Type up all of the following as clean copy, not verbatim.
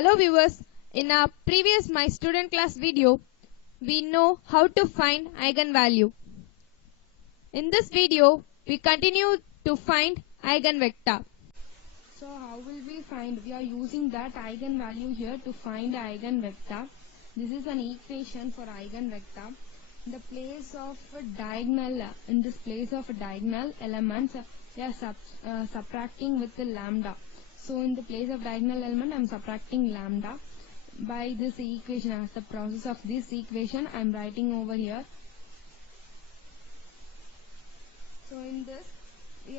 Hello viewers, in our previous My Student Class video, we know how to find eigenvalue. In this video, we continue to find eigenvector. So how will we find? We are using that eigenvalue here to find eigenvector. This is an equation for eigenvector. In the place of a diagonal, elements, we are subtracting with the lambda. So in the place of diagonal element, I am subtracting lambda. By this equation, as the process of this equation, I am writing over here. So in this, we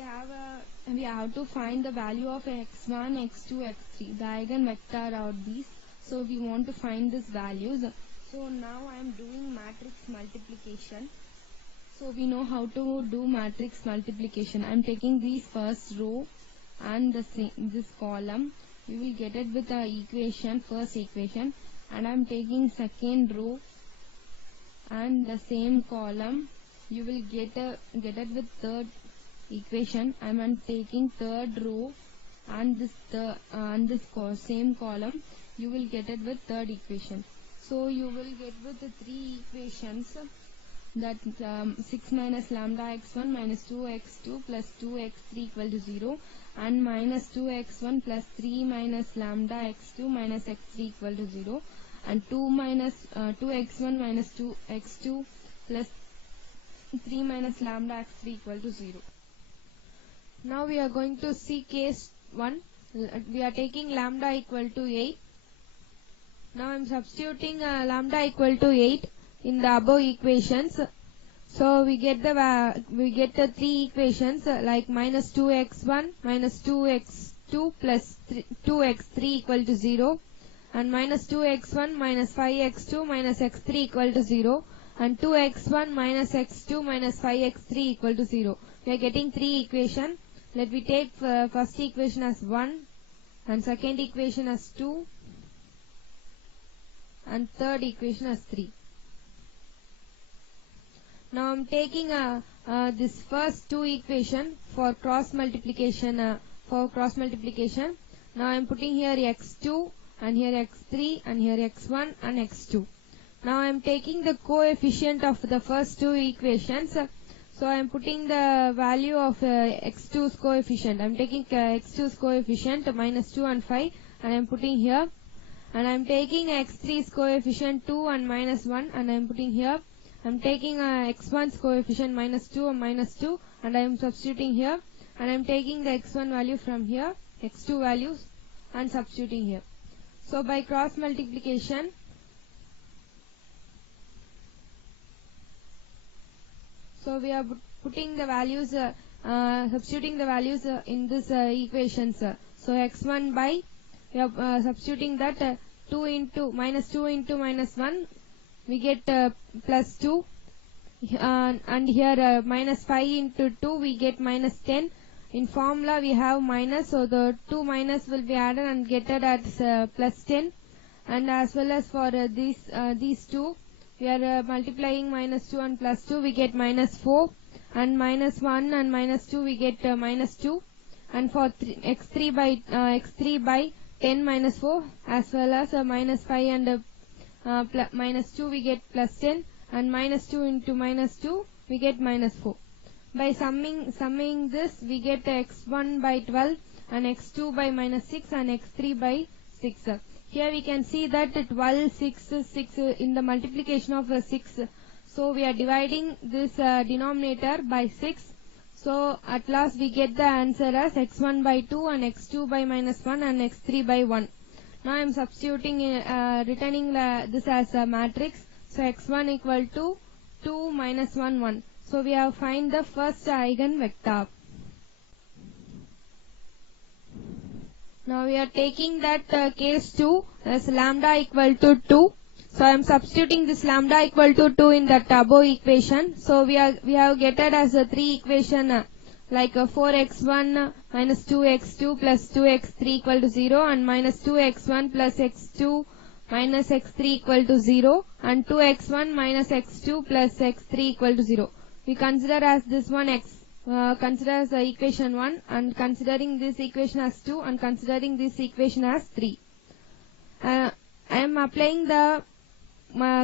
have to find the value of x1, x2, x3. The eigenvector are these. So we want to find these values. So now I am doing matrix multiplication. So we know how to do matrix multiplication. I am taking this first row and this column. We will get it with the equation, first equation, and I am taking second row and the same column. You will get it with third equation. I am taking third row and this same column. You will get it with third equation. So you will get with the three equations, that 6 minus lambda x1 minus 2x2 plus 2x3 equal to 0, and minus 2x1 plus 3 minus lambda x2 minus x3 equal to 0, and 2x1 minus 2x2 plus 3 minus lambda x3 equal to 0. Now we are going to see case 1. We are taking lambda equal to 8. Now I am substituting lambda equal to 8 in the above equations. So we get the three equations like minus 2x1 minus 2x2 plus 2x3 equal to 0, and minus 2x1 minus 5x2 minus x3 equal to 0, and 2x1 minus x2 minus 5x3 equal to 0. We are getting three equations. Let me take first equation as 1 and second equation as 2 and third equation as 3. Now I am taking this first two equation for cross multiplication. Now I am putting here x2 and here x3 and here x1 and x2. Now I am taking the coefficient of the first two equations. So I am putting the value of x2's coefficient. I am taking x2's coefficient minus 2 and 5, and I am putting here. And I am taking x3's coefficient 2 and minus 1, and I am putting here. I am taking x1's coefficient minus 2 and minus 2, and I am substituting here. And I am taking the x1 value from here, x2 values, and substituting here. So by cross multiplication, so we are putting the values, substituting the values in this equations. So x1 by, we are substituting that 2 into minus 1, we get plus 2, and here minus 5 into 2 we get minus 10. In formula we have minus, so the 2 minus will be added and get it as plus 10. And as well as for these two, we are multiplying minus 2 and plus 2, we get minus 4, and minus 1 and minus 2 we get minus 2, and for x3 by 10 minus 4, as well as minus 5 and minus 2 we get plus 10, and minus 2 into minus 2 we get minus 4. By summing this, we get x1 by 12 and x2 by minus 6 and x3 by 6. Here we can see that 12, 6 in the multiplication of 6. So we are dividing this denominator by 6. So at last we get the answer as x1 by 2 and x2 by minus 1 and x3 by 1. Now I am substituting, returning this as a matrix. So x1 equal to 2 minus 1, 1. So we have find the first eigenvector. Now we are taking that case 2 as lambda equal to 2. So I am substituting this lambda equal to 2 in that above equation. So we have getted as a three equation like 4x1 minus 2x2 plus 2x3 equal to 0, and minus 2x1 plus x2 minus x3 equal to 0, and 2x1 minus x2 plus x3 equal to 0. We consider as this one consider as the equation 1, and considering this equation as 2, and considering this equation as 3. I am applying the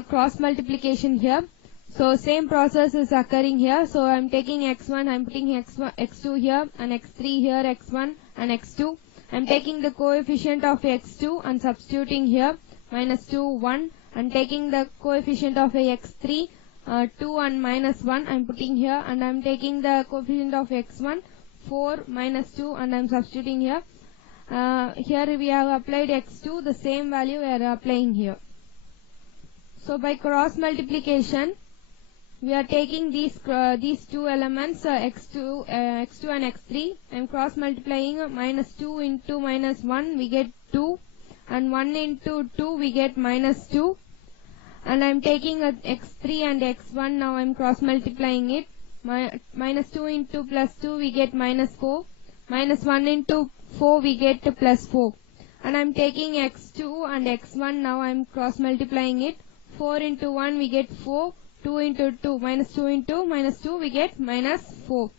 cross multiplication here. So same process is occurring here. So I am taking x1, I am putting x1, x2 here and x3 here, x1 and x2. I am taking the coefficient of x2 and substituting here minus 2, 1, and taking the coefficient of x3, 2 and minus 1 I am putting here, and I am taking the coefficient of x1, 4 minus 2, and I am substituting here. Here we have applied x2, the same value we are applying here. So by cross multiplication, we are taking these two elements, x2 and x3. I am cross multiplying minus 2 into minus 1, we get 2, and 1 into 2, we get minus 2. And I am taking x3 and x1, now I am cross multiplying it. Minus 2 into plus 2, we get minus 4. Minus 1 into 4, we get plus 4. And I am taking x2 and x1, now I am cross multiplying it. 4 into 1, we get 4. 2 into 2, minus 2 into minus 2, we get minus 4.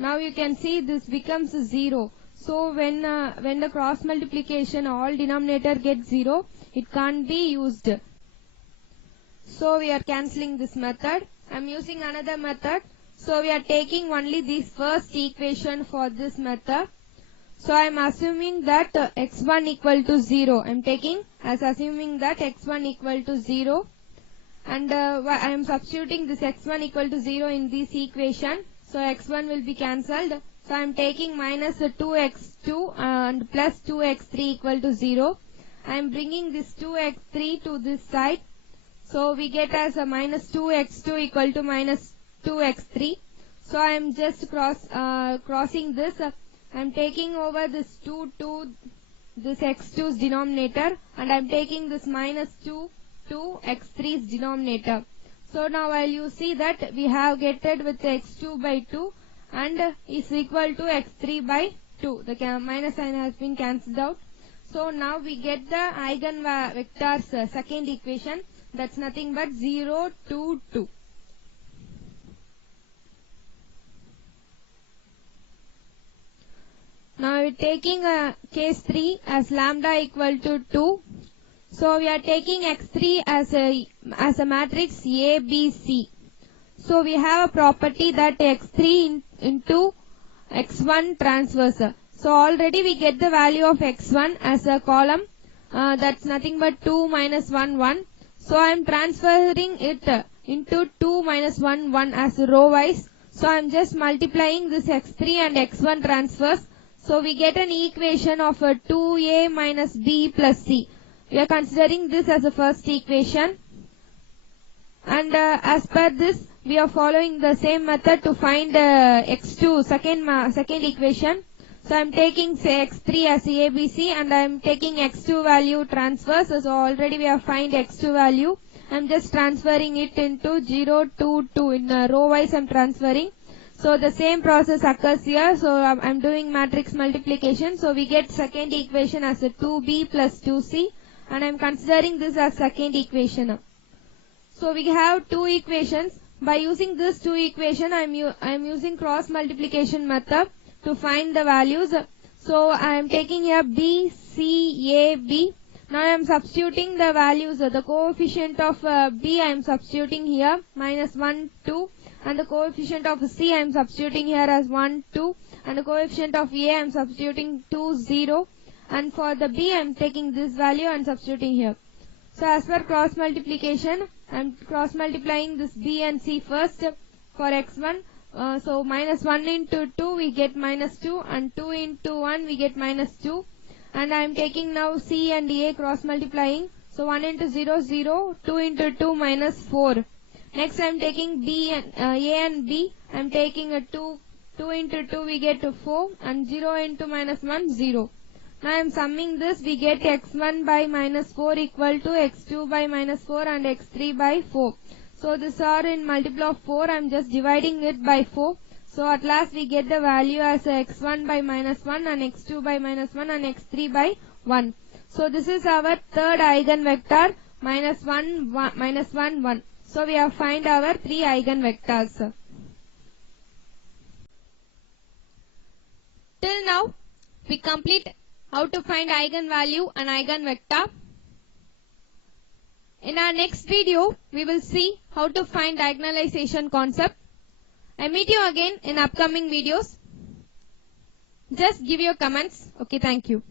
Now you can see this becomes 0. So when the cross multiplication all denominator gets 0, it can't be used. So we are cancelling this method. I am using another method. So we are taking only this first equation for this method. So I am assuming that x1 equal to 0. I am taking as assuming that x1 equal to 0. And I am substituting this x1 equal to 0 in this equation. So x1 will be cancelled. So I am taking minus 2x2 and plus 2x3 equal to 0. I am bringing this 2x3 to this side. So we get as a minus 2x2 equal to minus 2x3. So I am just crossing this. I am taking over this 2 to this x2's denominator, and I am taking this minus 2 to x3's denominator. So now while you see that we have getted with x2 by 2 and is equal to x3 by 2. The minus sign has been cancelled out. So now we get the eigenvectors second equation, that's nothing but 0, 2, 2. Now we are taking case 3 as lambda equal to 2. So we are taking x3 as a matrix A, B, C. So we have a property that x3 into x1 transverse. So already we get the value of x1 as a column. That's nothing but 2 minus 1, 1. So I am transferring it into 2 minus 1, 1 as row wise. So I am just multiplying this x3 and x1 transverse. So we get an equation of 2a minus b plus c. We are considering this as a first equation. And as per this, we are following the same method to find x2, second equation. So I am taking say x3 as ABC, and I am taking x2 value transverse. So already we have find x2 value. I am just transferring it into 0, 2, 2. In row wise I am transferring. So the same process occurs here. So I am doing matrix multiplication. So we get second equation as a 2b plus 2c. And I am considering this as second equation. So we have two equations. By using this two equation, I am using cross multiplication method to find the values. So I am taking here B, C, A, B. Now I am substituting the values. The coefficient of B I am substituting here minus 1, 2. And the coefficient of C I am substituting here as 1, 2. And the coefficient of A I am substituting 2, 0. And for the B I am taking this value and substituting here. So as per cross multiplication, I am cross multiplying this B and C first for x1. So minus 1 into 2 we get minus 2, and 2 into 1 we get minus 2. And I am taking now C and A cross multiplying. So 1 into 0, 0, 2 into 2 minus 4. Next I am taking B and A and B. I am taking a 2 into 2 we get 4, and 0 into minus 1, 0. Now I am summing this, we get x1 by minus 4 equal to x2 by minus 4 and x3 by 4. So these are in multiple of 4, I am just dividing it by 4. So at last we get the value as x1 by minus 1 and x2 by minus 1 and x3 by 1. So this is our third eigenvector, minus 1, 1. So we have find our three eigenvectors. Till now we complete how to find eigenvalue and eigenvector. In our next video, we will see how to find diagonalization concept. I meet you again in upcoming videos. Just give your comments. Okay, thank you.